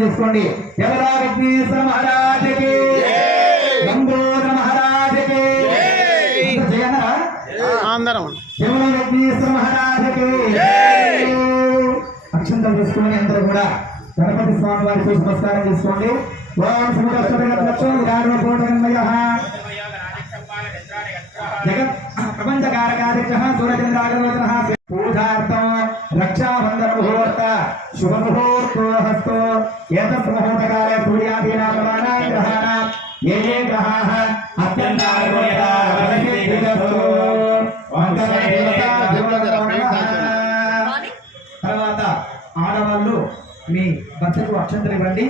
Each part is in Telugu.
చేసుకోండి ఎవరా విఘ్నేశ్వర మహారాజకి గంగోర మహారాజకి అందరం శివుల విఘ్నేశ్వర మహారాజకి అక్షంతం తీసుకొని అందరూ కూడా గణపతి స్వామి వారి చూసి నమస్కారం చేసుకోండి. ఓం శివదర్శనం జగత్ ప్రపంచకారకాదిత్య సూర్యచంద్రాగరోచన పూజార్థం రక్షాబంధన ముహూర్త శుభ ముహూర్తో హస్తో ఏతత్ ముహూర్తకాలే సూర్యాదీనా ఏ ఏ గ్రహాः తర్వాత ఆడవాళ్ళు మీ భర్తకు అక్షంతలు ఇవ్వండి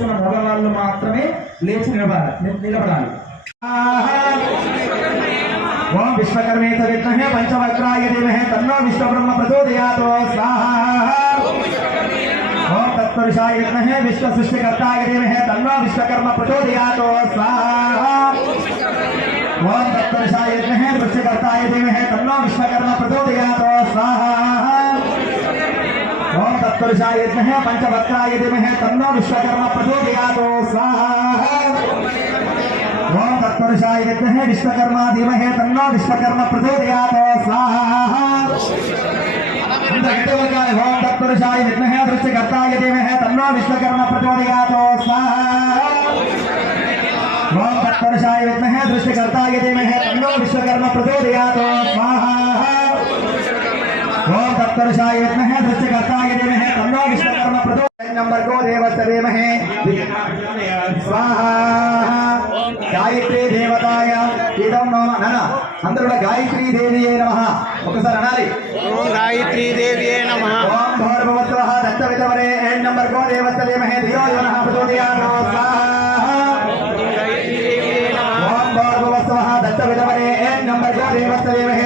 కూర్చున్న మగవాళ్ళు మాత్రమే లేచి నిలబడాలి ని- నిలబడాలి ఓం విశ్వకర్మేత విద్మహే పంచవక్రాయ ధీమహే తన్నో విశ్వబ్రహ్మ ప్రచోదయాతో స్వాహా ఓం తత్పురుషాయ విద్మహే విశ్వ సృష్టికర్తాయ ధీమహే తన్నో విశ్వకర్మ ప్రచోదయాతో స్వాహా ఓం తత్పురుషాయ విద్మహే సృష్టికర్తాయ ధీమహే తన్నో విశ్వకర్మ ప్రచోదయాతో స్వాహా ओम तत्पुरुषाय विद्महे पंचभद्राय है तन्नो विश्वकर्मा प्रचोदयात्, स्वाहा। ओम तत्पुरुषाय है विश्वकर्मा धीमहि, तन्नो विश्वकर्मा प्रचोदयात्, स्वाहा। ओम तत्पुरुषाय विद्महे दृश्यकर्ताय है तन्नो विश्वकर्मा प्रचोदयात्, स्वाहा। ओम तत्पुरुषाय विद्महे दृश्यकर्ताय है तन्नो विश्वकर्मा प्रचोदयात् सप्तषा यज्ञ सत्यकर्ताय देमहे तन्नो विश्वकर्म प्रदो नंबर को देवत देमहे स्वाहा। గాయత్రీ దేవతాయ ఇదం నమ నన అందరూ కూడా గాయత్రీ దేవియే నమ ఒకసారి అనాలి. ఓం గాయత్రీ దేవియే నమ ఓం భోర్భవత్వ దత్త విధవరే ఏం నంబర్ గో దేవత దేమహే దియో యోన ప్రచోదయా నమో ఓం భోర్భవత్వ దత్త విధవరే ఏం నంబర్ గో దేవత దేమహే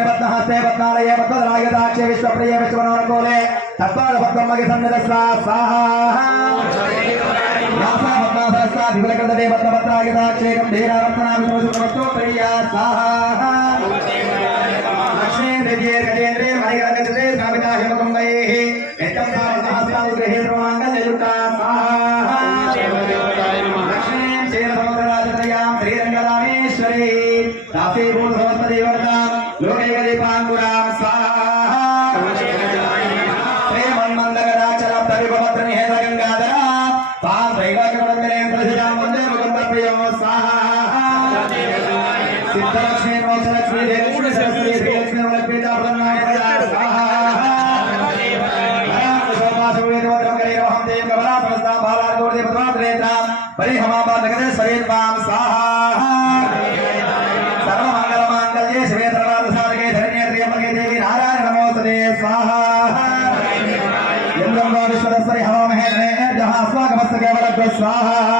ಹಸ್ತೆ ಬದ್ಧ ಹಸ್ತೆ ಬದ್ನಾಳಯ ಬದ್ಧರಾಯ ದಾಕ್ಷ ವಿಶ್ವ ಪ್ರಿಯ ವಿಶ್ವನವರ ಕೋಲೆ ತಪ್ಪಾದ ಭಕ್ತಮ್ಮಗೆ ಸನ್ನದ ಸ್ವಾಹಿಗಳೇ ಬದ್ಧ ಬದ್ಧರಾಯ ದಾಕ್ಷೇಕಂ ದೇಹ ರತ್ನಾಮಿ ಮತ್ತು ಪ್ರಿಯ ಸ್ವಾಹ ಲಕ್ಷ್ಮೀ ದೇವಿಯೇ ಗಜೇಂದ್ರೇ ಮನೆಗಳ ಪರಪ್ರಸ್ವಾಹ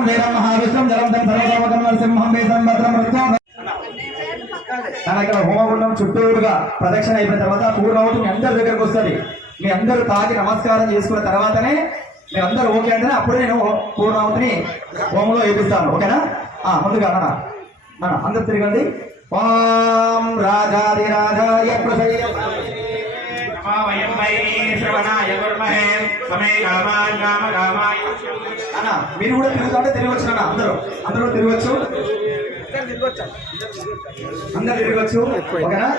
సింహం వీరం మహావిష్ణం జలం ధం సింహం వేదం భద్రం సంపద్రం మృత్యో ఇక్కడ హోమగుండం చుట్టూరుగా ప్రదక్షిణ అయిపోయిన తర్వాత పూర్ణవతి మీ అందరి దగ్గరకు వస్తుంది. మీ అందరూ తాకి నమస్కారం చేసుకున్న తర్వాతనే మీరు అందరూ ఓకే అంటే అప్పుడే నేను పూర్ణావతిని హోమంలో వేపిస్తాను ఓకేనా? ఆ, ముందుగా అన్న అన్న అందరు తిరగండి. ఓం రాజాది రాజాయ ప్రసయ్య వయం వై శ్రవణాయ గుర్మహే సమే కామాయ కామ కామాయ అన్న మీరు కూడా తిరుగుతుంటే తిరగచ్చు అన్న అందరూ. అందరూ తిరగచ్చు? అందరు తిరగచ్చు? ఓకేనా?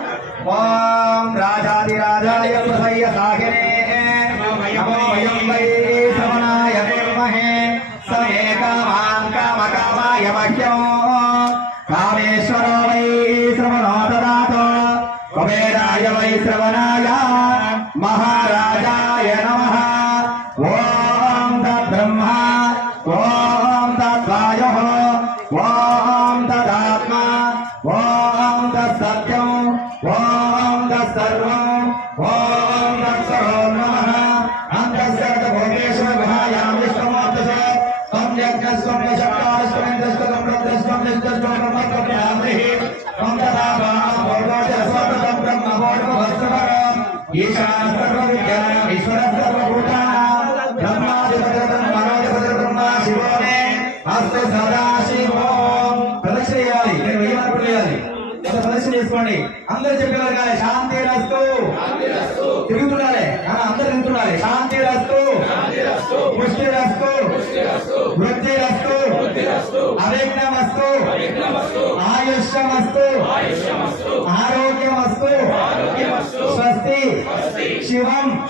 ఓం రాజాది రాజాయ ప్రసయ్య సాగినే నమో వయం వై శ్రవణాయ గుర్మహే సమే కామాన్ కామ కామాయ మహ్యం పుష్టి రస్తు వృద్ధి రస్తు అవిఘ్నమస్తు ఆయుష్యమస్తు. ఆరోగ్యమస్తు. స్వస్తి. శివం.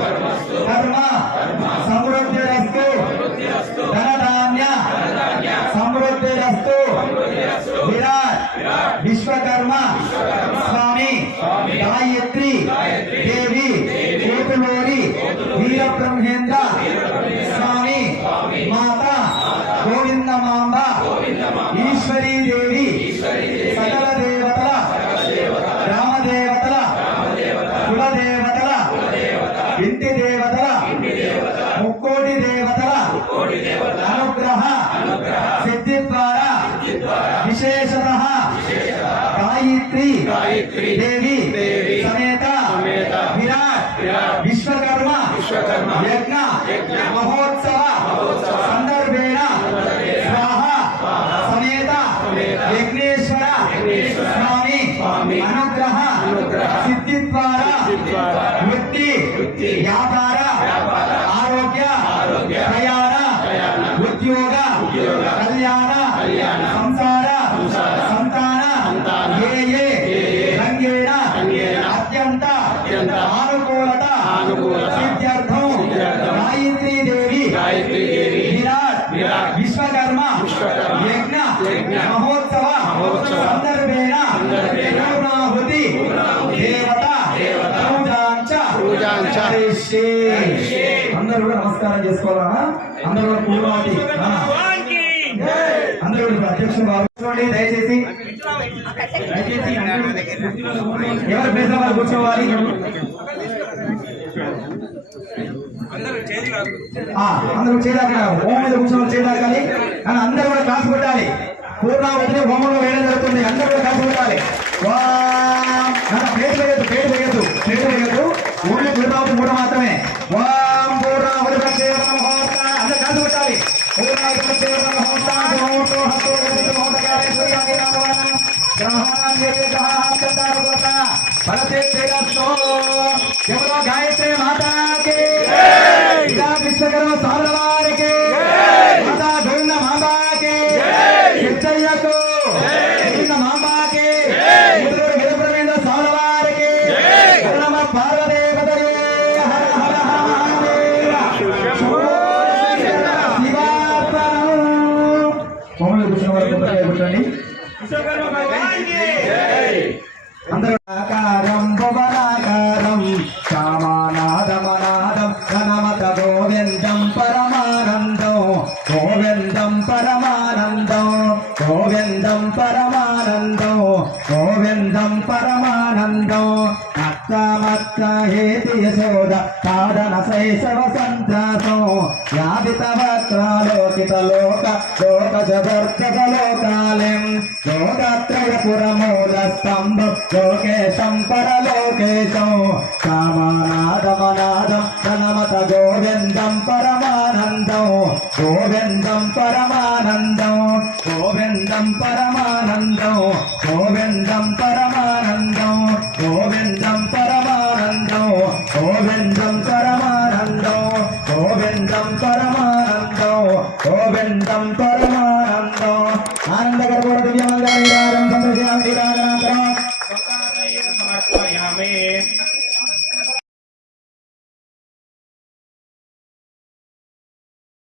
కర్మస్తు కర్మ. సమృద్ధిరస్తు. ధనధాన్య. సమృద్ధిరస్తు. గాయత్రి అనుకూలత సిద్ధ్యర్థం. గాయత్రీ దేవి విరాట్. విశ్వకర్మ. యజ్ఞ. మహోత్సవ. సందర్భేణ. పూర్ణాహుతి. దేవత. అందరూ కూడా నమస్కారం చేసుకోవాలా అందరూ కూడా పూర్ణాహుతి. అందరూ కూడా అధ్యక్షులు దయచేసి. దయచేసి ఎవరు ప్లేస్ కూర్చోవాలి? అందరూ చేయాలి హోమం మీద కూర్చొని చేయాలి కానీ అందరూ కూడా కాసు పెట్టాలి పూర్ణావతిని హోమంలో వేయడం జరుగుతుంది. అందరూ కూడా కాసు పెట్టాలి పేరు వేయద్దు పేరు వేయద్దు పేరు వేయద్దు. ఓన్లీ పూర్ణావతి మూడు మాత్రమే. వాం పూర్ణావతి అందరూ కాసు పెట్టాలి పూర్ణావతి సారవారికి మాతా గరుణ మాంబాకి సిద్ధయ్యకు గరుణ మాంబాకి ముదురు గిరిప్రవీణ సారవారికి గరుణమ పార్వదేవతయే హర హర అత్తమత్త హేతి యశోద కాదన శైశవ సంత్రాసం వ్యాపిత వక్రాలోకిత లోక లోక జగర్గత లోకాలిం లోకత్రయ పురమూల స్తంభం లోకేశం పరలోకేశం. కామానాదమనాదం ప్రణమత గోవిందం పరమానందం. గోవిందం పరమానందం. గోవిందం పరమానందం. గోవిందం పరమానందం.